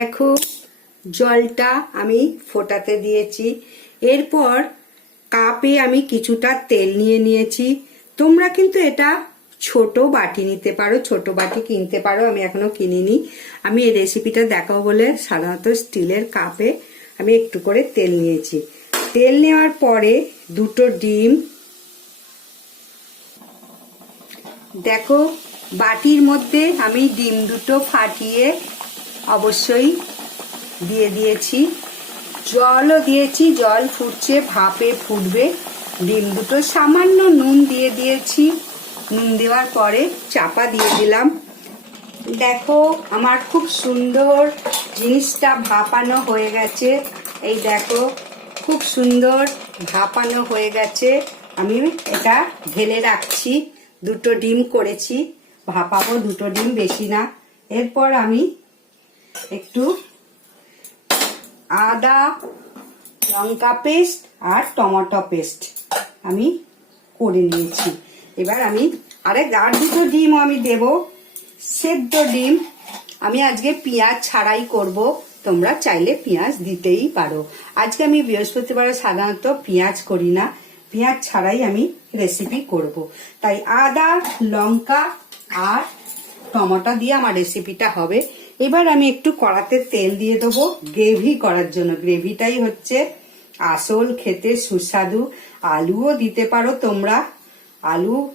দেখো, জলটা আমি ফোটাতে দিয়েছি। এরপর কাপে আমি কিছুটা তেল নিয়ে নিয়েছি। তোমরা কিন্তু এটা ছোট বাটি নিতে পারো, ছোট বাটি কিনতে পারো, আমি এখনও কিনিনি। আমি এই রেসিপিটা দেখাবো বলে সাধারণত স্টিলের কাপে আমি একটু করে তেল নিয়েছি। তেল নেওয়ার পরে দুটো ডিম। দেখো, বাটির মধ্যে আমি ডিম দুটো ফাটিয়ে অবশ্যই দিয়ে দিয়েছি। জলও দিয়েছি, জল ফুটছে, ভাপে ফুটবে। ডিম দুটো সামান্য নুন দিয়ে দিয়েছি। নুন দেওয়ার পরে চাপা দিয়ে দিলাম। দেখো, আমার খুব সুন্দর জিনিসটা ভাপানো হয়ে গেছে। এই দেখো, খুব সুন্দর ভাপানো হয়ে গেছে। আমি এটা ঢেলে রাখছি, দুটো ডিম করেছি। ভাপাবো দুটো ডিম, বেশি না। এরপর আমি একটু আদা, লঙ্কা পেস্ট আর টমেটো পেস্ট আমি করে নিয়েছি। এবার আমি আরেক, আর দুটো ডিম আমি দেব, সেদ্ধ ডিম। আমি আজকে পেঁয়াজ ছাড়াই করব, তোমরা চাইলে পেঁয়াজ দিতেই পারো। আজকে আমি বৃহস্পতিবার সাধারণত পেঁয়াজ করি না, পেঁয়াজ ছাড়াই আমি রেসিপি করব। তাই আদা, লঙ্কা আর টমেটো দিয়ে আমার রেসিপিটা হবে। এবার আমি একটু কড়াতে তেল দিয়ে দেবো। গ্রেভি করার জন্য। গ্রেভিটাই হচ্ছে আসল খেতে সুস্বাদু। আলুও দিতে পারো তোমরা। আলু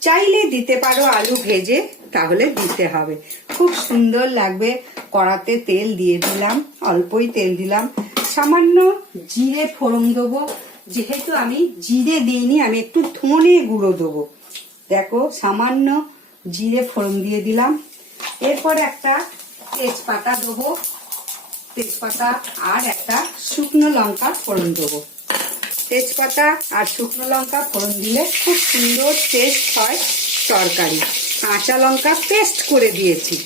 চাইলে দিতে পারো আলু ভেজে, তাহলে দিতে হবে। খুব সুন্দর লাগবে। কড়াতে তেল দিয়ে দিলাম, অল্পই তেল দিলাম। সামান্য জিরে ফোড়ন দেবো। যেহেতু আমি জিরে দিইনি, আমি একটু ধনে গুঁড়ো দেবো। দেখো, সামান্য জিরে ফোড়ন দিয়ে দিলাম। এরপর একটা তেজপাতা দেবো, তেজপাতা আর একটা শুকনো লঙ্কা ফোড়ন দেবো। তেজপাতা আর শুকনো লঙ্কা ফোড়ন দিলে খুব সুন্দর টেস্ট হয় তরকারি। কাঁচা লঙ্কা পেস্ট করে দিয়েছি।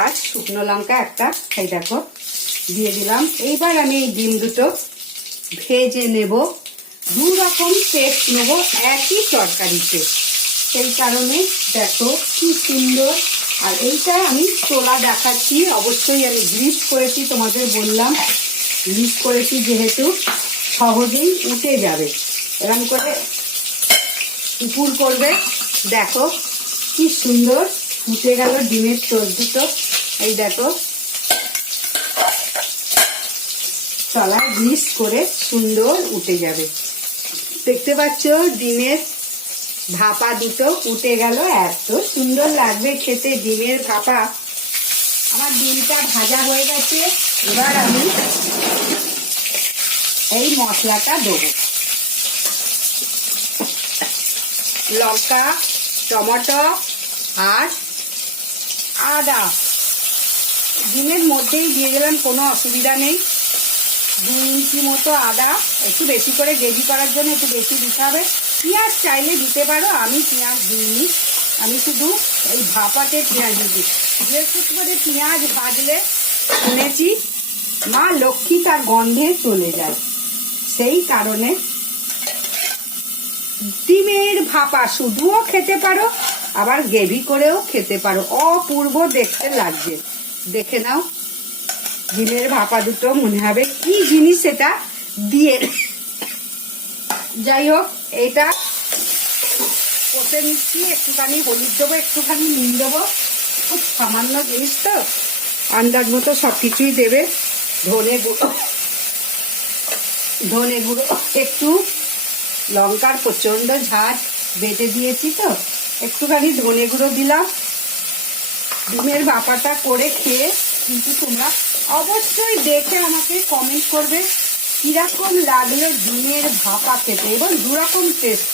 আর শুকনো লঙ্কা একটা, এই দেখো, দিয়ে দিলাম। এইবার আমি এই ডিম দুটো ভেজে নেব। দু রকম টেস্ট নেব, একই তরকারিতে। সেই কারণে দেখো কি সুন্দর আর এইটা আমি তোলা দেখাচ্ছি। অবশ্যই আমি গ্রিস করেছি, তোমাদের বললাম। গ্রিস করেছি যেহেতু সহজেই উঠে যাবে। এরকম করে উপুর করবে। দেখো কি সুন্দর উঠে গেল ডিমের চোর দুটো। এই দেখো। তলায় গ্রিস করে সুন্দর উঠে যাবে। দেখতে পাচ্ছ ডিমের ভাপা দুটো উঠে গেল এত সুন্দর লাগবে খেতে, ডিমের ভাপা। আমার ডিমটা ভাজা হয়ে গেছে, এবার আমি এই মশলাটা দেবো। লঙ্কা, টমেটো আর আদা। ডিমের মধ্যেই দিয়ে দিলাম, কোনো অসুবিধা নেই। দু ইঞ্চি মতো আদা, একটু বেশি করে গ্রেভি করার জন্য একটু বেশি দিতে হবে। পেঁয়াজ চাইলে দিতে পারো, আমি পেঁয়াজ দিইনি। আমি শুধু এই ভাপাতে পেঁয়াজ দিই। বৃহস্পতিবারে পেঁয়াজ ভাজলে শুনেছি মা লক্ষ্মী তার গন্ধে চলে যায়। সেই কারণে ডিমের ভাপা শুধুও খেতে পারো, আবার গ্রেভি করেও খেতে পারো। অপূর্ব দেখতে লাগছে। দেখে নাও, ডিমের ভাপা দুটো মনে হবে কি জিনিস এটা দিয়ে যাই হোক, এটা কষে নিচ্ছি, একটুখানি হলুদ দেবো, একটুখানি নুন দেবো। খুব সামান্য জিনিস তো। আন্দাজ মতো সব কিছুই দেবে। ধনে গুঁড়ো ধনে গুঁড়ো, একটু লঙ্কার প্রচণ্ড ঝাঁজ বেটে দিয়েছি তো। একটুখানি ধনে গুঁড়ো দিলাম। ডিমের বাপাটা করে খেয়ে কিন্তু তোমরা অবশ্যই দেখে আমাকে কমেন্ট করবে। কীরকম লাগল ডিমের ভাপা খেতে? এবং দুরকম টেস্ট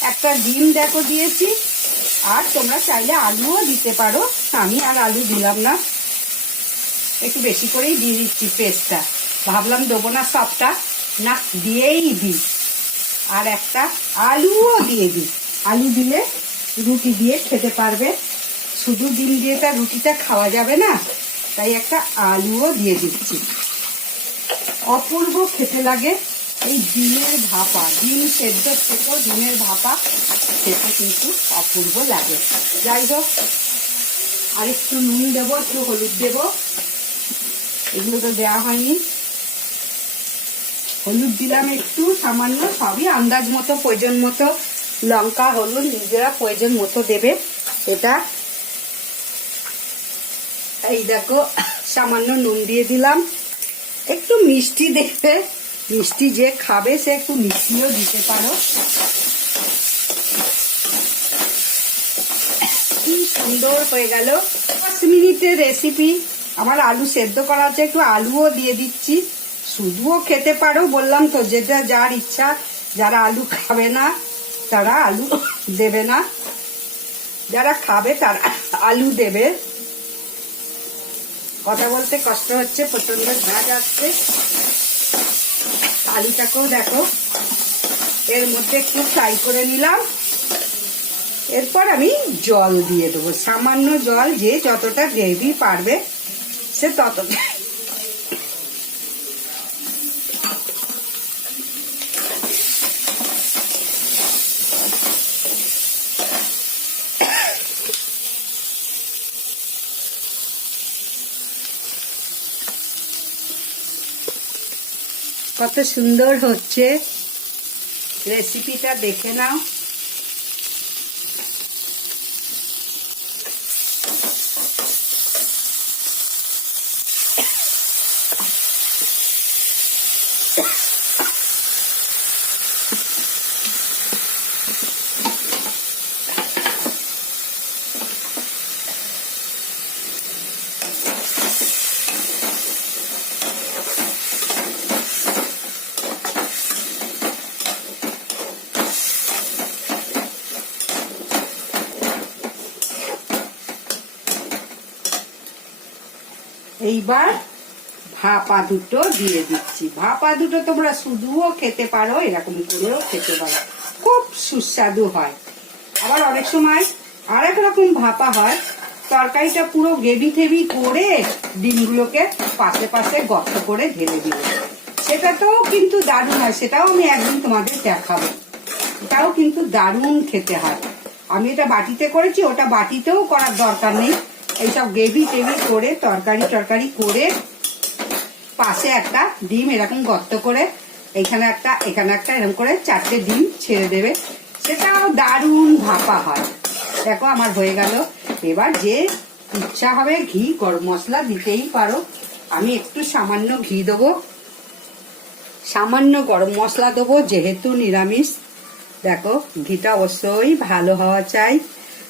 একটা ডিম দেখো দিয়েছি, আর তোমরা চাইলে আলুও দিতে পারো। আমি আর আলু দিলাম না। একটু বেশি করেই দিয়ে দিচ্ছি পেস্টটা ভাবলাম দেবো না সবটা। না, দিয়েই দিই। আর একটা আলুও দিয়ে দিই। আলু দিলে রুটি দিয়ে খেতে পারবে। শুধু ডিম দিয়ে তার রুটিটা খাওয়া যাবে না। তাই একটা আলুও দিয়ে দিচ্ছি। অপূর্ব খেতে লাগে এই ডিমের ভাপা। ডিম সেদ্ধ থেকেও ডিমের ভাপা খেতে কিন্তু অপূর্ব লাগে। যাই হোক আর একটু নুন দেবো, একটু হলুদ দেবো। এগুলো তো দেওয়া হয়নি। হলুদ দিলাম একটু, সামান্য, সবই আন্দাজ মতো, প্রয়োজন মতো। লঙ্কা, হলুদ, নিজেরা প্রয়োজন মতো দেবে। এটা এই দেখো, সামান্য নুন দিয়ে দিলাম। একটু মিষ্টি দেবে মিষ্টি যে খাবে সে একটু মিষ্টিও দিতে পারো। কি সুন্দর হয়ে গেল। পাঁচ মিনিটের রেসিপি আমার আলু সেদ্ধ করা আছে, একটু আলুও দিয়ে দিচ্ছি। শুধুও খেতে পারো, বললাম তো, যেটা যার ইচ্ছা, যারা আলু খাবে না, তারা আলু দেবে না। যারা খাবে তারা আলু দেবে। কথা বলতে কষ্ট হচ্ছে, প্রচণ্ড ঝাঁজ আসছে। আলুটাকেও দেখো, এর মধ্যে একটু ফ্রাই করে নিলাম। এরপর আমি জল দিয়ে দেবো। সামান্য জল যে যতটা গ্রেভি পারবে, সে ততটা কত সুন্দর হচ্ছে। রেসিপিটা দেখে নাও। এইবার ভাপা দুটো দিয়ে দিচ্ছি। ভাপা দুটো তোমরা শুধুও খেতে পারো, এরকম করেও খেতে পারো। খুব সুস্বাদু হয়। আবার অনেক সময় আরেক রকম ভাপা হয়, তরকারিটা পুরো গেবি টেবি করে ডিমগুলোকে পাশে পাশে গর্ত করে ঢেলে দিল সেটাতেও কিন্তু দারুণ হয়, সেটাও আমি একদিন তোমাদের দেখাবো। ওটাও কিন্তু দারুণ খেতে হয়। আমি এটা বাটিতে করেছি, ওটা বাটিতেও করার দরকার নেই। এইসব গ্রেভি টেভি করে, তরকারি টরকারি করে, পাশে একটা ডিম এরকম গর্ত করে, এখানে একটা এখানে একটা এরকম করে চারটে ডিম ছেড়ে দেবে। সেটাও দারুণ ভাপা হয়। দেখো আমার হয়ে গেল। এবার যে ইচ্ছা হবে ঘি, গরম মশলা দিতেই পারো। আমি একটু সামান্য ঘি দেবো। সামান্য গরম মশলা দেবো, যেহেতু নিরামিষ। দেখো, ঘিটা অবশ্যই ভালো হওয়া চাই।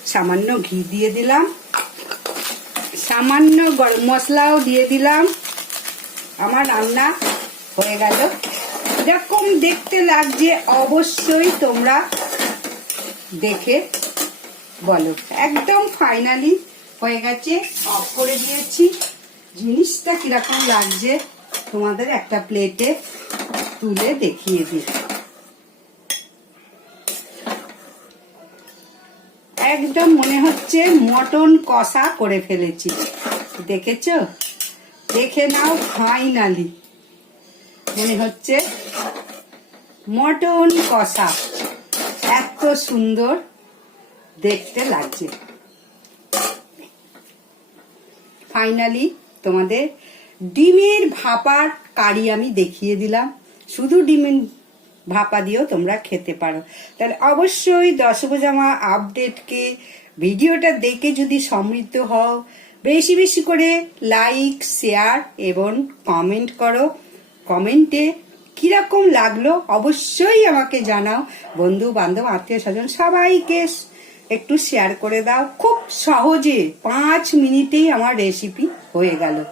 সামান্য ঘি দিয়ে দিলাম। সামান্য গরম মশলাও দিয়ে দিলাম। আমার রান্না হয়ে গেল। এরকম দেখতে লাগছে, অবশ্যই তোমরা দেখে বলো। একদম ফাইনালি হয়ে গেছে। অফ করে দিয়েছি। জিনিসটা কীরকম লাগছে, তোমাদের একটা প্লেটে তুলে দেখিয়ে দিই। একদম মনে হচ্ছে মটন কষা করে ফেলেছি। দেখেছ? দেখে নাও ফাইনালি মনে হচ্ছে মটন কষা। এত সুন্দর দেখতে লাগছে। ফাইনালি তোমাদের ডিমের ভাপার কারি আমি দেখিয়ে দিলাম। শুধু ডিমের ভাপা দিয়েও তোমরা খেতে পারো। তাহলে অবশ্যই দশভুজামা আপডেটকে ভিডিওটা দেখে যদি সমৃদ্ধ হও, বেশি বেশি করে লাইক শেয়ার এবং কমেন্ট করো। কমেন্টে কীরকম লাগল অবশ্যই আমাকে জানাও। বন্ধু, বান্ধব, আত্মীয় স্বজন সবাইকে একটু শেয়ার করে দাও। খুব সহজে পাঁচ মিনিটেই আমার রেসিপি হয়ে গেল।